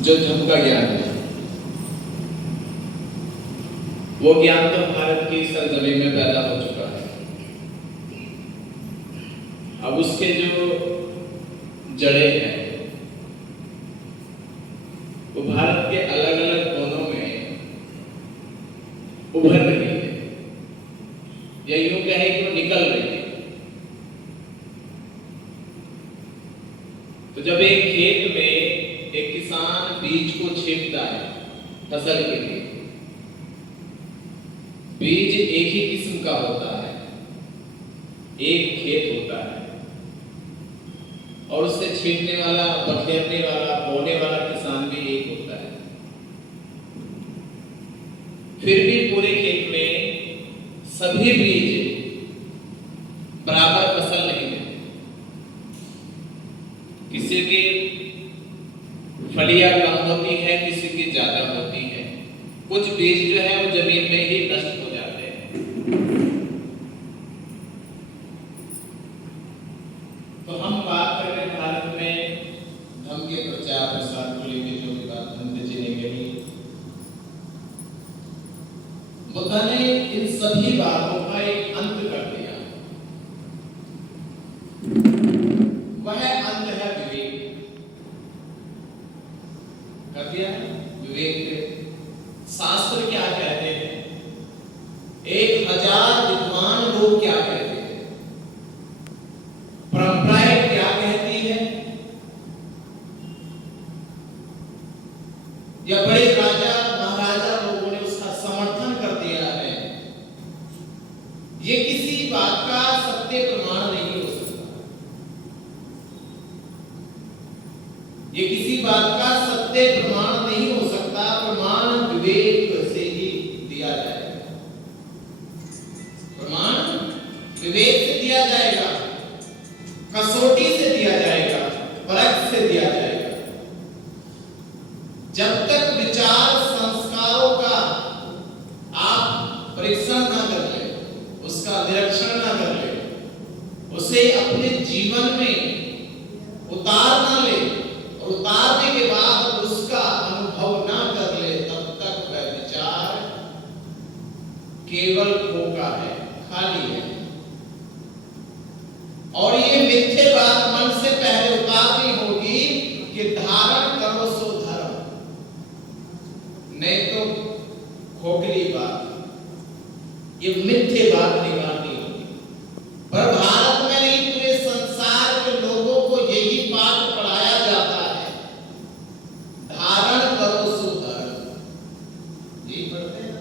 जो धर्म का ज्ञान है, वो ज्ञान तो भारत की सरजमीन में पैदा हो चुका है। अब उसके जो जड़ें हैं वो भारत के अलग अलग कोनों में उभर रही है, या यूं कहे कि वो निकल रही है। तो जब एक खेत में एक किसान बीज को छींटता है फसल के लिए, बीज एक ही किस्म का होता है, एक खेत होता है, और उससे छींटने वाला, बखेरने वाला, बोने वाला किसान भी एक होता है। फिर भी पूरे खेत में सभी बीज बराबर फसल नहीं देते। किसी की फलियां कम होती है, किसी की ज्यादा होती है। कुछ बीज जो है वो जमीन में ही नष्ट हो जाते हैं। तो हम बात कर रहे हैं भारत में धर्म के प्रचार प्रसार को लेकर, जो भी बात धर्म से जीने के लिए बुद्ध ने इन सभी बातों का एक अंत कर दिया। वह अंत है विवेक। कर दिया विवेक। शास्त्र क्या कहते हैं, 1000 विद्वान लोग क्या कहते हैं, परंपराएं क्या कहती है, या बड़े राजा महाराजा लोगों ने उसका समर्थन कर दिया है, ये किसी बात का सत्य प्रमाण नहीं हो सकता। ये किसी बात का सत्य प्रमाण नहीं हो सकता। प्रमाण विवेक से ही दिया जाएगा। प्रमाण विवेक से दिया जाएगा, कसौटी से दिया जाएगा, परख से दिया जाएगा। जब तक विचार संस्कारों का आप परीक्षण ना कर ले, उसका निरीक्षण ना कर ले, उसे अपने जीवन में उतार ना ले, और उतारने के बाद उसका अनुभव ना कर ले, तब तक वह विचार केवल खोखा है, खाली है। और ये मिथ्या बात मन से पहले उतारनी होगी कि धारण करो सो धर्म, नहीं तो खोखली बात, ये मिथ्या बात निकालनी होगी। पर भारत में नहीं, पूरे संसार के लोगों को यही पाठ पढ़ाया जाता है, धारण करो सो धर्म। यही पढ़ते हैं,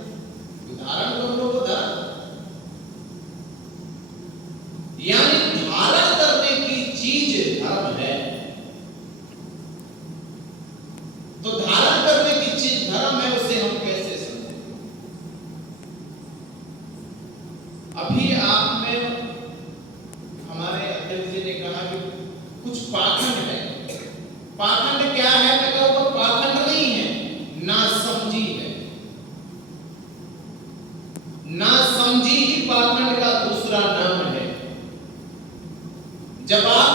धारण करो लोगों धर्म, यानी धारण करने की चीज धर्म है। तो धारण करने की चीज धर्म है, उसे हम कैसे समझें? अभी आप में हमारे अध्यक्ष जी ने कहा कि कुछ पाखंड है। पाखंड क्या है? मैं कहूँ वो पाखंड नहीं है, नासमझी है। नासमझी ही पाखंड का दूसरा नाम है। जब आप